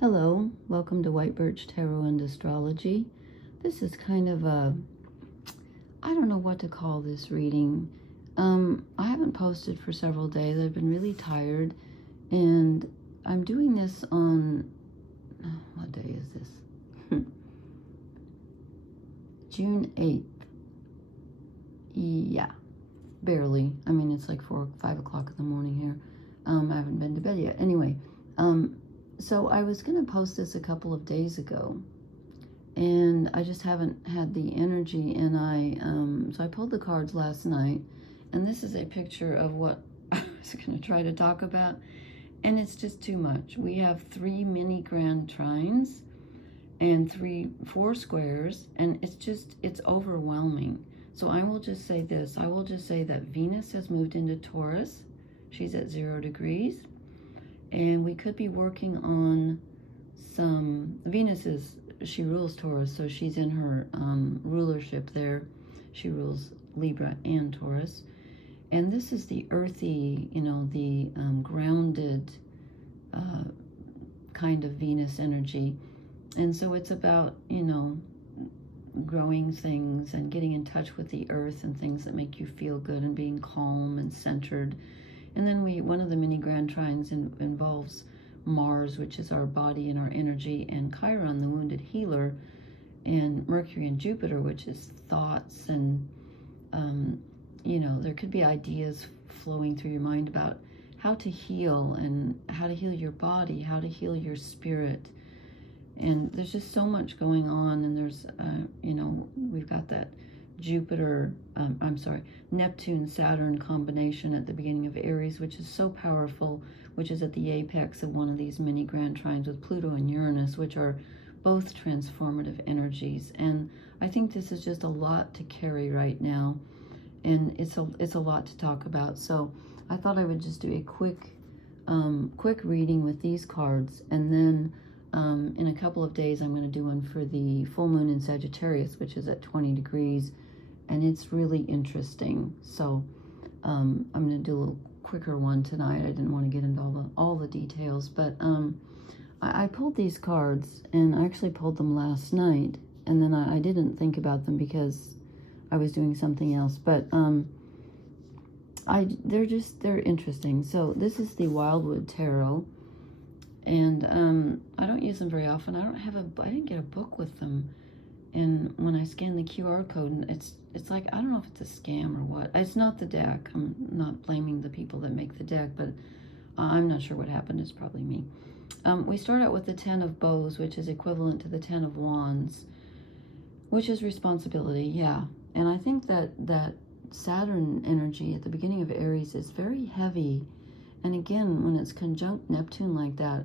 Hello, welcome to White Birch Tarot and Astrology. This is kind of a, I don't know what to call this reading. I haven't posted for several days. I've been really tired, and I'm doing this on, what day is this? June 8th. Yeah, barely. I mean, it's like 5 o'clock in the morning here. I haven't been to bed yet. Anyway, so I was going to post this a couple of days ago, and I just haven't had the energy, and so I pulled the cards last night, and this is a picture of what I was going to try to talk about, and it's just too much. We have 3 mini grand trines and 4 squares, and it's overwhelming. So I will just say this. I will just say that Venus has moved into Taurus. She's at 0 degrees. And we could be working on she rules Taurus, so she's in her rulership there. She rules Libra and Taurus. And this is the earthy, the grounded kind of Venus energy. And so it's about, growing things and getting in touch with the earth and things that make you feel good and being calm and centered. And then one of the mini grand trines involves Mars, which is our body and our energy, and Chiron, the wounded healer, and Mercury and Jupiter, which is thoughts. And, there could be ideas flowing through your mind about how to heal and how to heal your body, how to heal your spirit. And there's just so much going on. And there's, we've got that Neptune-Saturn combination at the beginning of Aries, which is so powerful, which is at the apex of one of these mini grand trines with Pluto and Uranus, which are both transformative energies. And I think this is just a lot to carry right now, and it's a lot to talk about. So I thought I would just do a quick reading with these cards, and then in a couple of days I'm going to do one for the full moon in Sagittarius, which is at 20 degrees. And it's really interesting. So I'm going to do a little quicker one tonight. I didn't want to get into all the details, but I pulled these cards, and I actually pulled them last night, and then I didn't think about them because I was doing something else. But they're interesting. So this is the Wildwood Tarot, and I don't use them very often. I didn't get a book with them. And when I scan the QR code, it's like, I don't know if it's a scam or what. It's not the deck. I'm not blaming the people that make the deck, but I'm not sure what happened. It's probably me. We start out with the 10 of Bows, which is equivalent to the 10 of Wands, which is responsibility, yeah. And I think that Saturn energy at the beginning of Aries is very heavy. And again, when it's conjunct Neptune like that,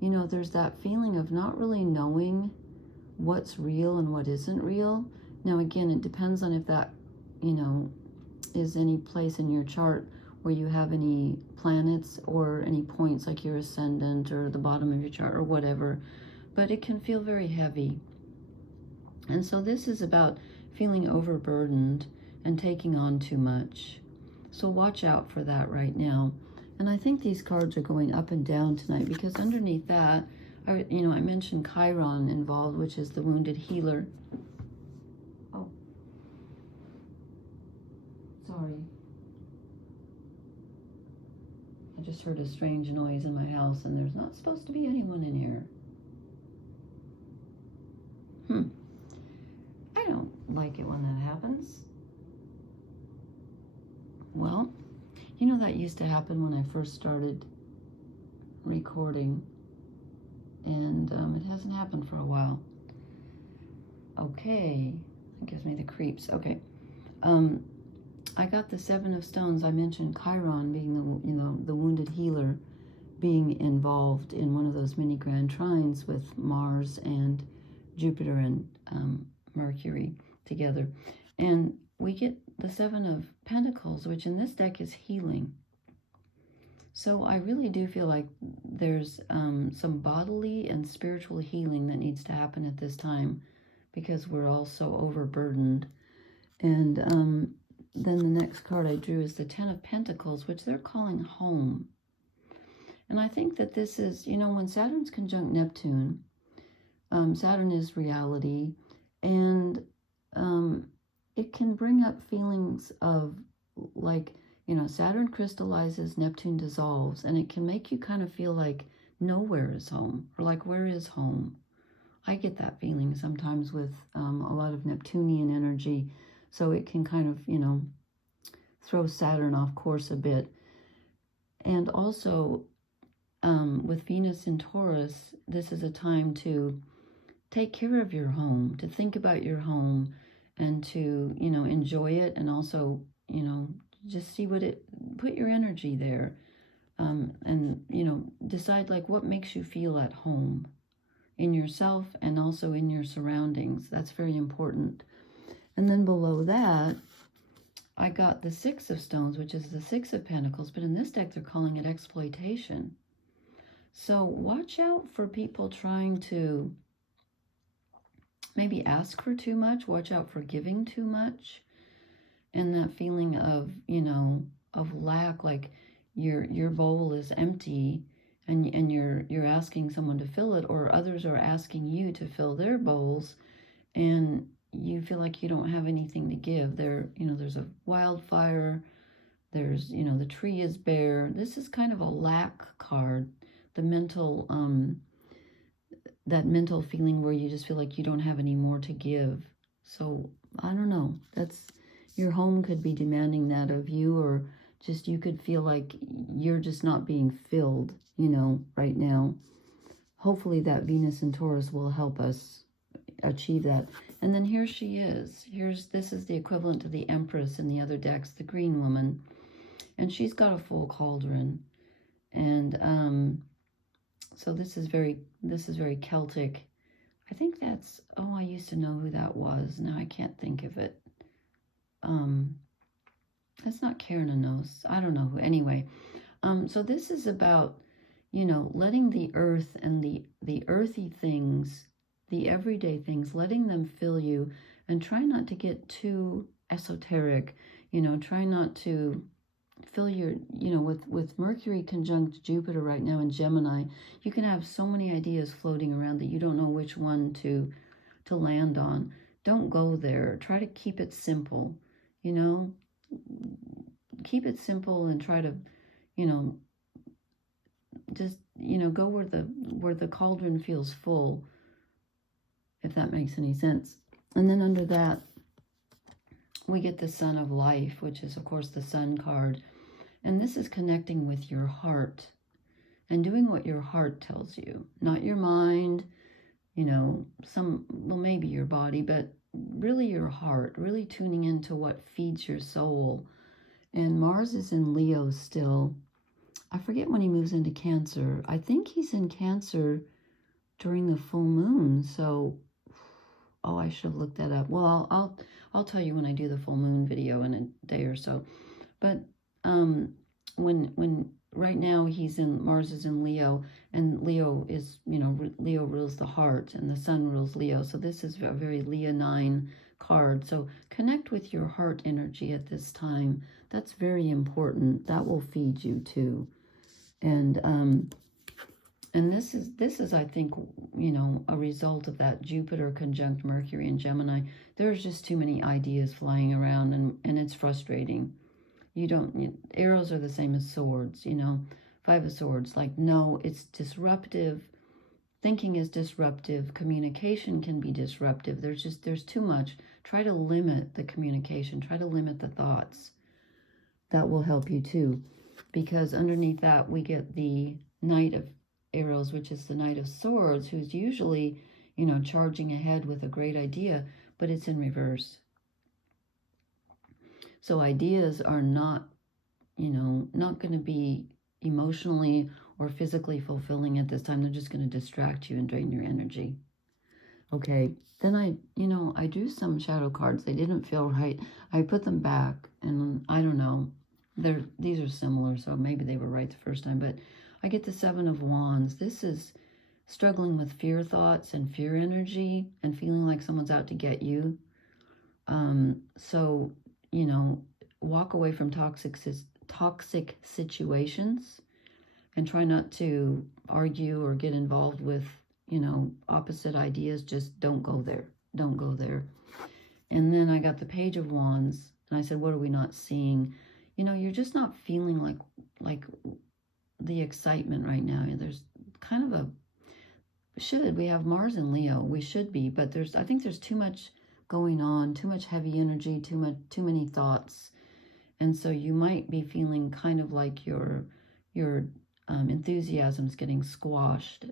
there's that feeling of not really knowing what's real and what isn't real. Now again, it depends on if that is any place in your chart where you have any planets or any points like your ascendant or the bottom of your chart or whatever, but it can feel very heavy. And so this is about feeling overburdened and taking on too much. So watch out for that right now. And I think these cards are going up and down tonight, because underneath that, I mentioned Chiron involved, which is the wounded healer. Oh, sorry. I just heard a strange noise in my house, and there's not supposed to be anyone in here. I don't like it when that happens. Well, that used to happen when I first started recording. And it hasn't happened for a while. Okay, that gives me the creeps. Okay, I got the 7 of Stones. I mentioned Chiron being the wounded healer, being involved in one of those mini grand trines with Mars and Jupiter and Mercury together. And we get the 7 of Pentacles, which in this deck is healing. So I really do feel like there's some bodily and spiritual healing that needs to happen at this time, because we're all so overburdened. And then the next card I drew is the 10 of Pentacles, which they're calling home. And I think that this is, you know, when Saturn's conjunct Neptune, Saturn is reality, and it can bring up feelings of like, you know, Saturn crystallizes, Neptune dissolves, and it can make you kind of feel like nowhere is home, or like, where is home? I get that feeling sometimes with a lot of Neptunian energy, so it can kind of, you know, throw Saturn off course a bit. And also with Venus in Taurus, this is a time to take care of your home, to think about your home, and to, you know, enjoy it, and also, you know, just see what it, put your energy there, and, you know, decide like what makes you feel at home in yourself and also in your surroundings. That's very important. And then below that, I got the Six of Stones, which is the Six of Pentacles, but in this deck they're calling it exploitation. So watch out for people trying to maybe ask for too much. Watch out for giving too much. And that feeling of, you know, of lack, like your bowl is empty, and you're asking someone to fill it, or others are asking you to fill their bowls, and you feel like you don't have anything to give. There, you know, there's a wildfire, there's, you know, the tree is bare. This is kind of a lack card, the mental, that mental feeling where you just feel like you don't have any more to give. So I don't know, that's, your home could be demanding that of you, or just you could feel like you're just not being filled, you know, right now. Hopefully that Venus in Taurus will help us achieve that. And then here she is. This is the equivalent to the Empress in the other decks, the green woman. And she's got a full cauldron. And so this is very Celtic. I think that's, oh, I used to know who that was. Now I can't think of it. That's not Keranos. I don't know who. Anyway, so this is about, you know, letting the earth and the earthy things, the everyday things, letting them fill you, and try not to get too esoteric. You know, try not to fill your, you know, with Mercury conjunct Jupiter right now in Gemini, you can have so many ideas floating around that you don't know which one to land on. Don't go there. Try to keep it simple, you know, keep it simple, and try to, you know, just, you know, go where the cauldron feels full, if that makes any sense. And then under that, we get the Sun of Life, which is, of course, the Sun card. And this is connecting with your heart and doing what your heart tells you, not your mind, you know, well, maybe your body, but really your heart, really tuning into what feeds your soul. And Mars is in Leo still. I forget when he moves into Cancer. I think he's in Cancer during the full moon. So, oh, I should have looked that up. Well, I'll tell you when I do the full moon video in a day or so. But when right now Mars is in Leo, and Leo is, you know, Leo rules the heart, and the Sun rules Leo. So this is a very Leonine card. So connect with your heart energy at this time. That's very important. That will feed you too. And this is, I think, you know, a result of that Jupiter conjunct Mercury in Gemini. There's just too many ideas flying around, and it's frustrating. Arrows are the same as swords, you know, Five of Swords. Like, no, it's disruptive. Thinking is disruptive. Communication can be disruptive. There's too much. Try to limit the communication. Try to limit the thoughts. That will help you too. Because underneath that, we get the Knight of Arrows, which is the Knight of Swords, who's usually, you know, charging ahead with a great idea, but it's in reverse. So ideas are not, you know, not going to be emotionally or physically fulfilling at this time. They're just going to distract you and drain your energy. Okay, then I drew some shadow cards. They didn't feel right. I put them back, and I don't know. These are similar, so maybe they were right the first time. But I get the Seven of Wands. This is struggling with fear thoughts and fear energy and feeling like someone's out to get you. So, you know, walk away from toxic situations. and try not to argue or get involved with, you know, opposite ideas. Just don't go there. Don't go there. And then I got the Page of Wands, and I said, what are we not seeing? You know, you're just not feeling like the excitement right now. There's kind of a, we have Mars and Leo. We should be, but I think there's too much going on, too much heavy energy, too many thoughts. And so you might be feeling kind of like your enthusiasm's getting squashed.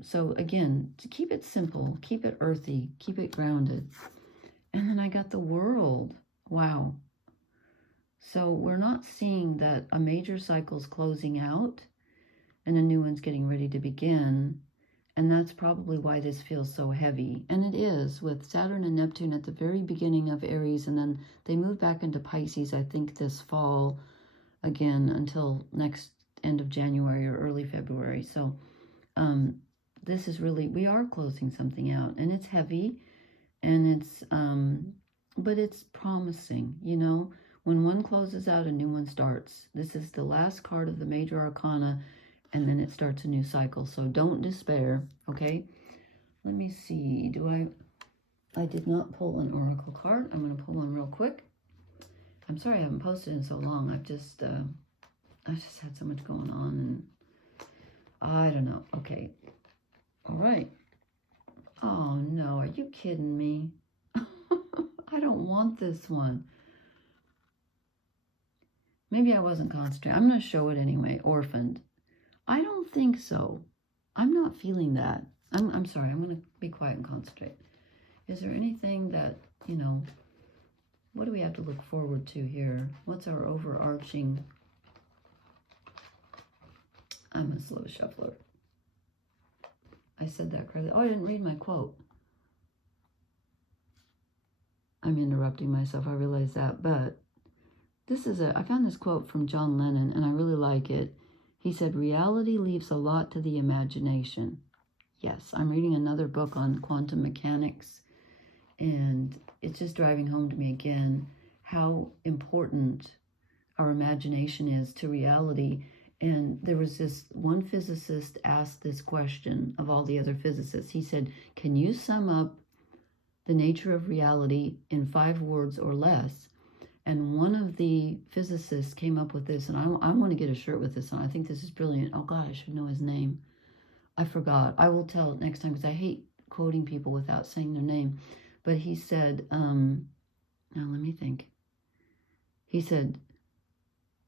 So again, to keep it simple, keep it earthy, keep it grounded. And then I got the World. Wow. So we're not seeing that a major cycle's closing out and a new one's getting ready to begin. And that's probably why this feels so heavy. And it is, with Saturn and Neptune at the very beginning of Aries, and then they move back into Pisces, I think, this fall again until next end of January or early February. So this is really, we are closing something out, and it's heavy, and it's, but it's promising, you know. When one closes out, a new one starts. This is the last card of the major arcana, and then it starts a new cycle. So don't despair, okay? Let me see. I did not pull an oracle card. I'm going to pull one real quick. I'm sorry I haven't posted in so long. I've just had so much going on, and I don't know. Okay. All right. Oh, no. Are you kidding me? I don't want this one. Maybe I wasn't concentrating. I'm going to show it anyway. Orphaned. I don't think so. I'm not feeling that. I'm sorry. I'm going to be quiet and concentrate. Is there anything that, you know, what do we have to look forward to here? What's our overarching... I'm a slow shuffler. I said that correctly. Oh, I didn't read my quote. I'm interrupting myself. I realize that. But this is I found this quote from John Lennon, and I really like it. He said, reality leaves a lot to the imagination. Yes, I'm reading another book on quantum mechanics, and it's just driving home to me again how important our imagination is to reality. And there was this one physicist asked this question of all the other physicists. He said, can you sum up the nature of reality in 5 words or less? And one of the physicists came up with this, and I want to get a shirt with this on. I think this is brilliant. Oh, God, I should know his name. I forgot. I will tell it next time because I hate quoting people without saying their name. But he said, now let me think. He said,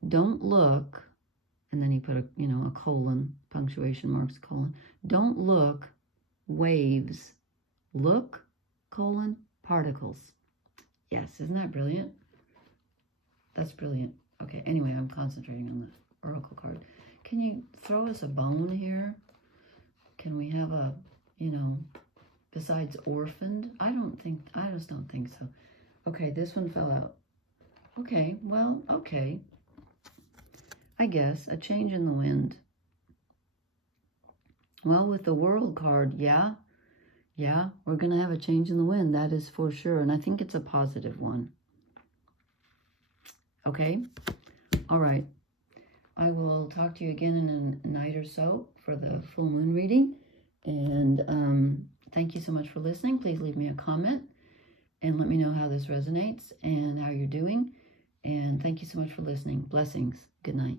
don't look, and then he put a colon, punctuation marks, colon. Don't look, waves. Look, colon, particles. Yes, isn't that brilliant? That's brilliant. Okay, anyway, I'm concentrating on the oracle card. Can you throw us a bone here? Can we have a, besides orphaned? I just don't think so. Okay, this one fell out. Okay, well, okay. I guess a change in the wind. Well, with the World card, yeah, we're going to have a change in the wind. That is for sure. And I think it's a positive one. Okay. All right. I will talk to you again in a night or so for the full moon reading. And thank you so much for listening. Please leave me a comment and let me know how this resonates and how you're doing. And thank you so much for listening. Blessings. Good night.